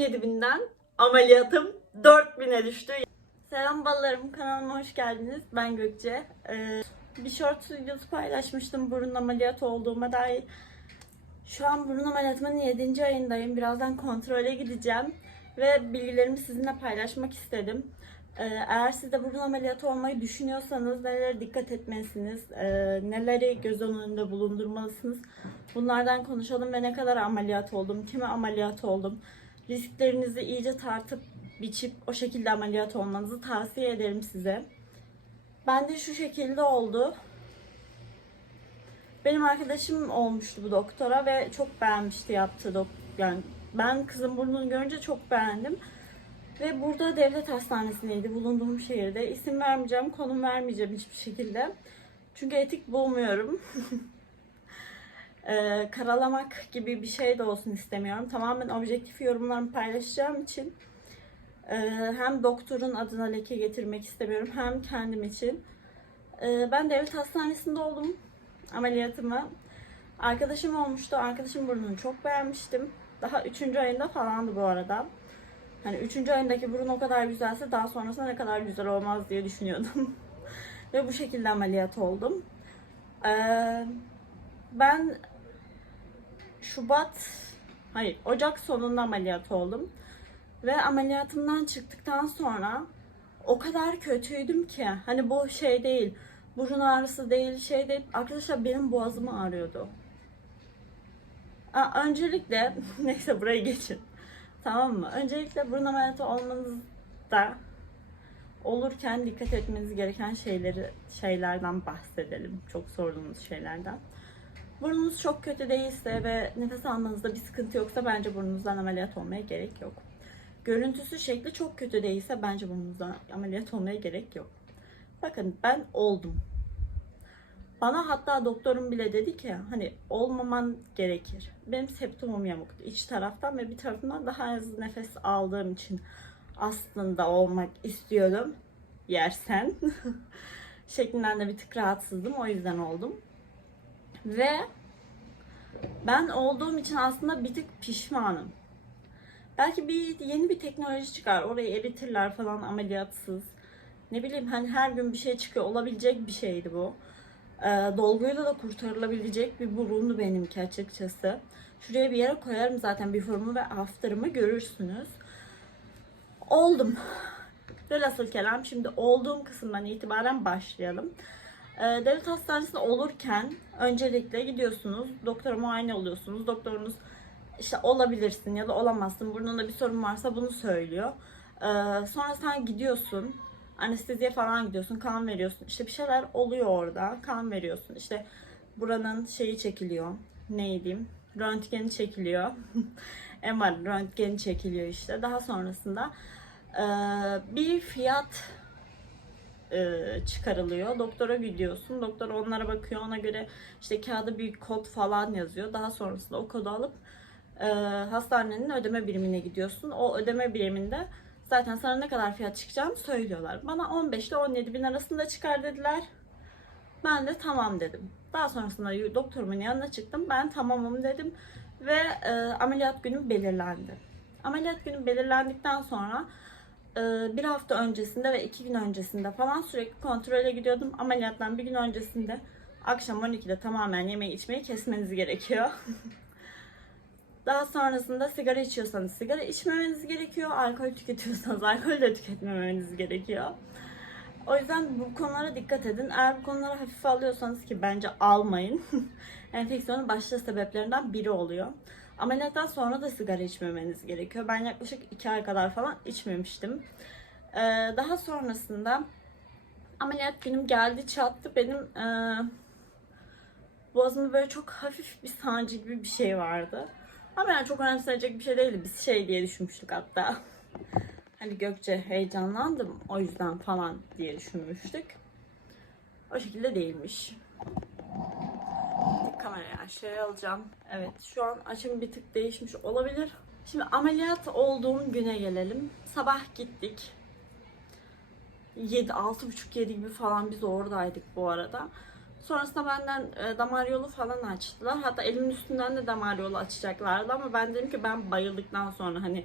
7000'den ameliyatım 4000'e düştü. Selam ballarım kanalıma hoş geldiniz. Ben Gökçe. Ee, bir short videosu paylaşmıştım burun ameliyatı olduğuma dair. Şu an burun ameliyatımın 7. ayındayım. Birazdan kontrole gideceğim. Ve bilgilerimi sizinle paylaşmak istedim. Ee, eğer siz de burun ameliyatı olmayı düşünüyorsanız nelere dikkat etmelisiniz, e, neleri göz önünde bulundurmalısınız. Bunlardan konuşalım ve ne kadar ameliyat oldum, kime ameliyat oldum. Risklerinizi iyice tartıp biçip o şekilde ameliyat olmanızı tavsiye ederim size. Ben de şu şekilde oldu. Benim arkadaşım olmuştu bu doktora ve çok beğenmişti yaptığı dok yani ben kızın burnunu görünce çok beğendim. Ve burada devlet hastanesindeydi bulunduğum şehirde. İsim vermeyeceğim, konum vermeyeceğim hiçbir şekilde. Çünkü etik bulmuyorum. Ee, karalamak gibi bir şey de olsun istemiyorum. Tamamen objektif yorumlarımı paylaşacağım için e, hem doktorun adına leke getirmek istemiyorum hem kendim için. Ee, ben devlet hastanesinde oldum ameliyatımı. Arkadaşım olmuştu. Arkadaşım burnunu çok beğenmiştim. Daha 3. ayında falandı bu arada. Hani 3. ayındaki burun o kadar güzelse daha sonrasında ne kadar güzel olmaz diye düşünüyordum. Ve bu şekilde ameliyat oldum. Ee, ben Şubat, hayır Ocak sonunda ameliyat oldum. Ve ameliyatımdan çıktıktan sonra o kadar kötüydüm ki hani bu şey değil burun ağrısı değil şey değil arkadaşlar benim boğazım ağrıyordu. Aa, öncelikle neyse buraya geçin. Tamam mı? Öncelikle burun ameliyatı olmanızda olurken dikkat etmeniz gereken şeyleri şeylerden bahsedelim. Çok sorduğunuz şeylerden. Burnunuz çok kötü değilse ve nefes almanızda bir sıkıntı yoksa bence burnunuzdan ameliyat olmaya gerek yok. Görüntüsü şekli çok kötü değilse bence burnunuzdan ameliyat olmaya gerek yok. Bakın ben oldum. Bana hatta doktorum bile dedi ki hani olmaman gerekir. Benim septumum yamuktu iç taraftan ve bir tarafından daha az nefes aldığım için aslında olmak istiyordum. Yersen. Şeklinden de bir tık rahatsızdım o yüzden oldum. Ve ben olduğum için aslında bir tık pişmanım. Belki bir yeni bir teknoloji çıkar. Orayı eritirler falan ameliyatsız. Ne bileyim hani her gün bir şey çıkıyor. Olabilecek bir şeydi bu. Ee, dolguyla da kurtarılabilecek bir burundu benimki açıkçası. Şuraya bir yere koyarım zaten before'umu ve after'ımı görürsünüz. Oldum. Velhasıl kelam şimdi olduğum kısımdan itibaren başlayalım. Ee, devlet hastanesinde olurken öncelikle gidiyorsunuz. Doktora muayene oluyorsunuz. Doktorunuz işte olabilirsin ya da olamazsın. Burnunda bir sorun varsa bunu söylüyor. Ee, sonra sen gidiyorsun. Anesteziye falan gidiyorsun. Kan veriyorsun. İşte bir şeyler oluyor orada. Kan veriyorsun. İşte buranın şeyi çekiliyor. Ne diyeyim? Röntgeni çekiliyor. MR röntgeni çekiliyor işte. Daha sonrasında e, bir fiyat e, çıkarılıyor. Doktora gidiyorsun. Doktor onlara bakıyor. Ona göre işte kağıda bir kod falan yazıyor. Daha sonrasında o kodu alıp e, hastanenin ödeme birimine gidiyorsun. O ödeme biriminde zaten sana ne kadar fiyat çıkacağını söylüyorlar. Bana 15 ile 17 bin arasında çıkar dediler. Ben de tamam dedim. Daha sonrasında doktorumun yanına çıktım. Ben tamamım dedim. Ve e, ameliyat günüm belirlendi. Ameliyat günü belirlendikten sonra bir hafta öncesinde ve iki gün öncesinde falan sürekli kontrole gidiyordum. Ameliyattan bir gün öncesinde akşam 12'de tamamen yemeği içmeyi kesmeniz gerekiyor. Daha sonrasında sigara içiyorsanız sigara içmemeniz gerekiyor. Alkol tüketiyorsanız alkol de tüketmemeniz gerekiyor. O yüzden bu konulara dikkat edin. Eğer bu konuları hafife alıyorsanız ki bence almayın. Enfeksiyonun başta sebeplerinden biri oluyor. Ameliyattan sonra da sigara içmemeniz gerekiyor. Ben yaklaşık 2 ay kadar falan içmemiştim. Ee, daha sonrasında ameliyat günüm geldi çattı. Benim e, boğazımda böyle çok hafif bir sancı gibi bir şey vardı. Ama yani çok önemsenecek bir şey değildi. Biz şey diye düşünmüştük hatta. Hani Gökçe heyecanlandım o yüzden falan diye düşünmüştük. O şekilde değilmiş. Kamerayı aşağıya alacağım. Evet şu an açım bir tık değişmiş olabilir. Şimdi ameliyat olduğum güne gelelim. Sabah gittik. 7, 6.30-7 gibi falan biz oradaydık bu arada. Sonrasında benden e, damar yolu falan açtılar. Hatta elimin üstünden de damar yolu açacaklardı ama ben dedim ki ben bayıldıktan sonra hani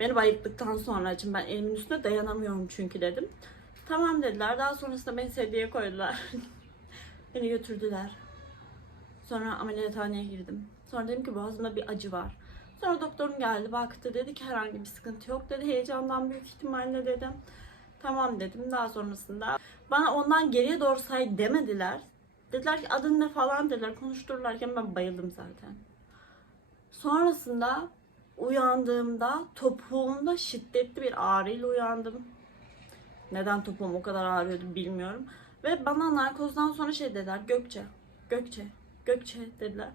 Beni bayılttıktan sonra için ben elimin üstüne dayanamıyorum çünkü dedim. Tamam dediler. Daha sonrasında beni sedyeye koydular. beni götürdüler. Sonra ameliyathaneye girdim. Sonra dedim ki boğazımda bir acı var. Sonra doktorum geldi baktı dedi ki herhangi bir sıkıntı yok dedi. Heyecandan büyük ihtimalle dedim. Tamam dedim. Daha sonrasında bana ondan geriye doğru say demediler. Dediler ki adın ne falan dediler. Konuştururlarken ben bayıldım zaten. Sonrasında uyandığımda topuğumda şiddetli bir ağrıyla uyandım. Neden topuğum o kadar ağrıyordu bilmiyorum. Ve bana narkozdan sonra şey dediler. Gökçe, Gökçe, Gökçe dediler.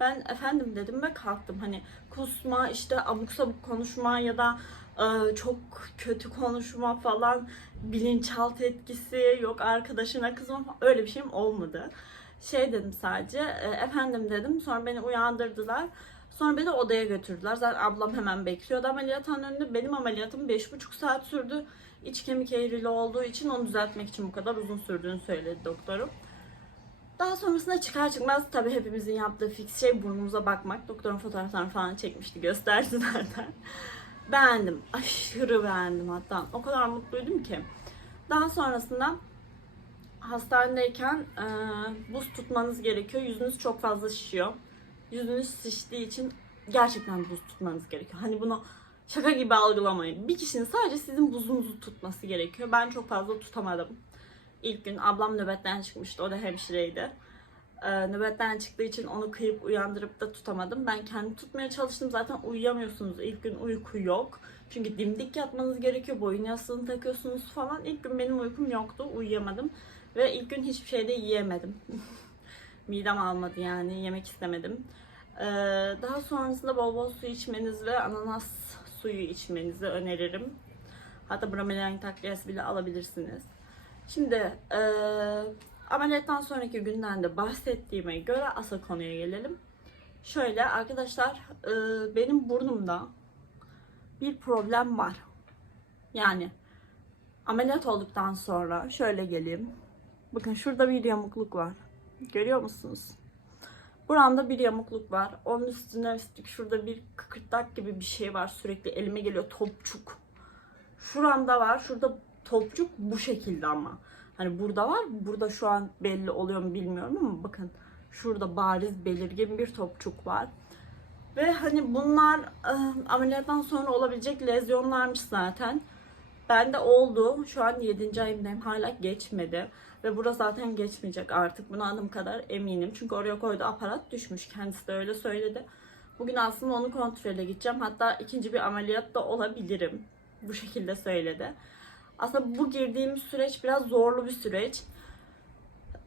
Ben efendim dedim ve kalktım. Hani kusma, işte abuk sabuk konuşma ya da e, çok kötü konuşma falan, bilinçaltı etkisi, yok arkadaşına kızma falan öyle bir şeyim olmadı. Şey dedim sadece, e, efendim dedim. Sonra beni uyandırdılar. Sonra beni odaya götürdüler. Zaten ablam hemen bekliyordu ameliyathane önünde. Benim ameliyatım 5,5 saat sürdü. İç kemik eğrili olduğu için onu düzeltmek için bu kadar uzun sürdüğünü söyledi doktorum. Daha sonrasında çıkar çıkmaz tabii hepimizin yaptığı fix şey burnumuza bakmak. Doktorun fotoğraflarını falan çekmişti, gösterdi zaten. Beğendim, aşırı beğendim hatta. O kadar mutluydum ki. Daha sonrasında hastanedeyken e, buz tutmanız gerekiyor. Yüzünüz çok fazla şişiyor. Yüzünüz şiştiği için gerçekten buz tutmanız gerekiyor. Hani bunu şaka gibi algılamayın. Bir kişinin sadece sizin buzunuzu tutması gerekiyor. Ben çok fazla tutamadım. İlk gün ablam nöbetten çıkmıştı. O da hemşireydi. Ee, nöbetten çıktığı için onu kıyıp uyandırıp da tutamadım. Ben kendi tutmaya çalıştım. Zaten uyuyamıyorsunuz. İlk gün uyku yok. Çünkü dimdik yatmanız gerekiyor. Boyun yastığını takıyorsunuz falan. İlk gün benim uykum yoktu. Uyuyamadım. Ve ilk gün hiçbir şey de yiyemedim. Midem almadı yani. Yemek istemedim. Ee, daha sonrasında bol bol su içmeniz ve ananas suyu içmenizi öneririm. Hatta bromelain takviyesi bile alabilirsiniz. Şimdi eee ameliyattan sonraki günden de bahsettiğime göre asıl konuya gelelim. Şöyle arkadaşlar eee, benim burnumda bir problem var. Yani ameliyat olduktan sonra şöyle geleyim. Bakın şurada bir yamukluk var. Görüyor musunuz? Buramda bir yamukluk var. Onun üstüne üstlük şurada bir kıkırdak gibi bir şey var. Sürekli elime geliyor topçuk. Şuramda var. Şurada topçuk bu şekilde ama. Hani burada var. Burada şu an belli oluyor mu bilmiyorum ama bakın şurada bariz belirgin bir topçuk var. Ve hani bunlar e, ameliyattan sonra olabilecek lezyonlarmış zaten. Bende oldu. Şu an 7. ayımdayım. Hala geçmedi. Ve burada zaten geçmeyecek artık. Buna adım kadar eminim. Çünkü oraya koyduğu aparat düşmüş. Kendisi de öyle söyledi. Bugün aslında onu kontrole gideceğim. Hatta ikinci bir ameliyat da olabilirim. Bu şekilde söyledi. Aslında bu girdiğim süreç biraz zorlu bir süreç.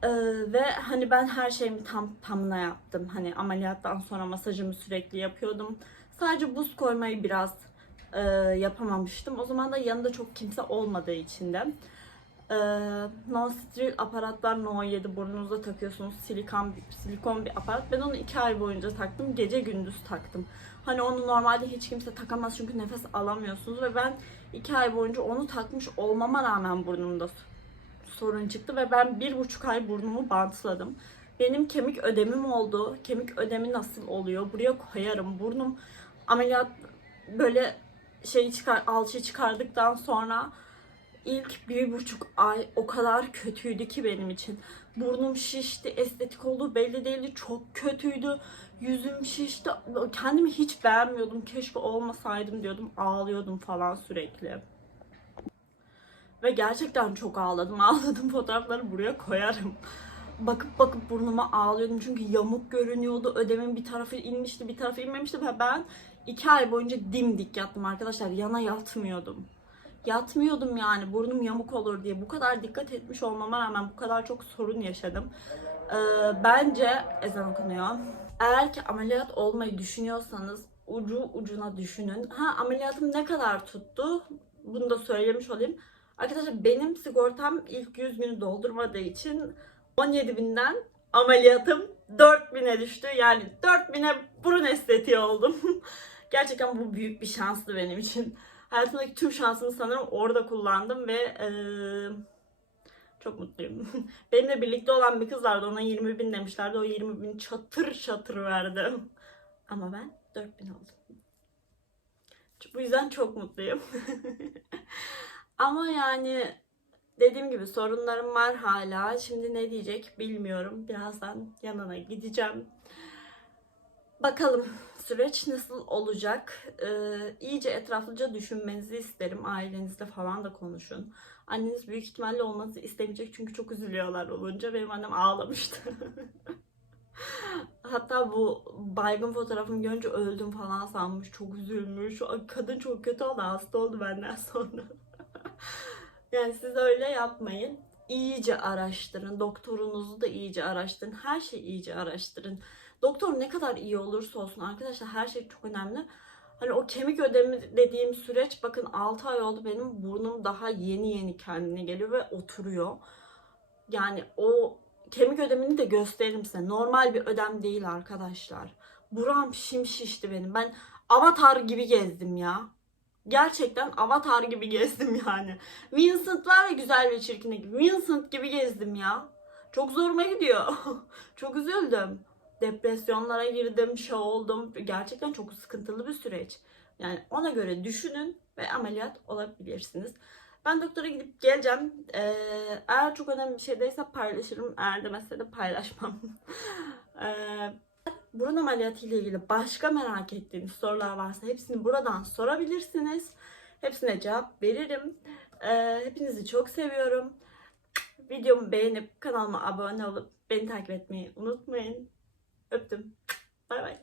Ee, ve hani ben her şeyimi tam tamına yaptım. Hani ameliyattan sonra masajımı sürekli yapıyordum. Sadece buz koymayı biraz e, yapamamıştım. O zaman da yanında çok kimse olmadığı için de. E, non-sterile aparatlar No 7 burnunuza takıyorsunuz. Silikon, silikon bir aparat. Ben onu iki ay boyunca taktım. Gece gündüz taktım. Hani onu normalde hiç kimse takamaz çünkü nefes alamıyorsunuz. Ve ben iki ay boyunca onu takmış olmama rağmen burnumda sorun çıktı. Ve ben bir buçuk ay burnumu bantladım. Benim kemik ödemim oldu. Kemik ödemi nasıl oluyor? Buraya koyarım. Burnum ameliyat böyle şey çıkar, alçı çıkardıktan sonra ilk bir buçuk ay o kadar kötüydü ki benim için. Burnum şişti, estetik olduğu belli değildi, çok kötüydü. Yüzüm şişti, kendimi hiç beğenmiyordum. Keşke olmasaydım diyordum, ağlıyordum falan sürekli. Ve gerçekten çok ağladım. Ağladım fotoğrafları buraya koyarım. Bakıp bakıp burnuma ağlıyordum çünkü yamuk görünüyordu. Ödemin bir tarafı inmişti, bir tarafı inmemişti ve ben iki ay boyunca dimdik yattım arkadaşlar. Yana yatmıyordum. Yatmıyordum yani burnum yamuk olur diye. Bu kadar dikkat etmiş olmama rağmen bu kadar çok sorun yaşadım. Ee, bence ezan okunuyor. Eğer ki ameliyat olmayı düşünüyorsanız ucu ucuna düşünün. Ha ameliyatım ne kadar tuttu? Bunu da söylemiş olayım. Arkadaşlar benim sigortam ilk 100 günü doldurmadığı için 17 binden ameliyatım 4000'e düştü. Yani 4000'e burun estetiği oldum. Gerçekten bu büyük bir şanstı benim için. Hayatımdaki tüm şansımı sanırım orada kullandım ve eee, çok mutluyum. Benimle birlikte olan bir kız vardı. Ona 20 bin demişlerdi. O 20 bin çatır çatır verdi. Ama ben 4000 oldum. Bu yüzden çok mutluyum. Ama yani dediğim gibi sorunlarım var hala. Şimdi ne diyecek bilmiyorum. Birazdan yanına gideceğim. Bakalım süreç nasıl olacak? Ee, iyice etraflıca düşünmenizi isterim. Ailenizle falan da konuşun. Anneniz büyük ihtimalle olmanızı istemeyecek çünkü çok üzülüyorlar olunca. Benim annem ağlamıştı. Hatta bu baygın fotoğrafımı görünce öldüm falan sanmış. Çok üzülmüş. Kadın çok kötü oldu. Hasta oldu benden sonra. yani siz öyle yapmayın. İyice araştırın. Doktorunuzu da iyice araştırın. Her şeyi iyice araştırın. Doktor ne kadar iyi olursa olsun arkadaşlar her şey çok önemli. Hani o kemik ödemi dediğim süreç bakın 6 ay oldu benim burnum daha yeni yeni kendine geliyor ve oturuyor. Yani o kemik ödemini de gösteririm size. Normal bir ödem değil arkadaşlar. Buram şim şişti benim. Ben avatar gibi gezdim ya. Gerçekten avatar gibi gezdim yani. Vincent var ya güzel ve çirkin. Vincent gibi gezdim ya. Çok zoruma gidiyor. çok üzüldüm. Depresyonlara girdim, şey oldum. Gerçekten çok sıkıntılı bir süreç. Yani ona göre düşünün ve ameliyat olabilirsiniz. Ben doktora gidip geleceğim. Ee, eğer çok önemli bir şey değilse paylaşırım. Eğer demezse de paylaşmam. ee, burun ameliyatı ile ilgili başka merak ettiğiniz sorular varsa hepsini buradan sorabilirsiniz. Hepsine cevap veririm. Ee, hepinizi çok seviyorum. Videomu beğenip kanalıma abone olup beni takip etmeyi unutmayın. Bay bay.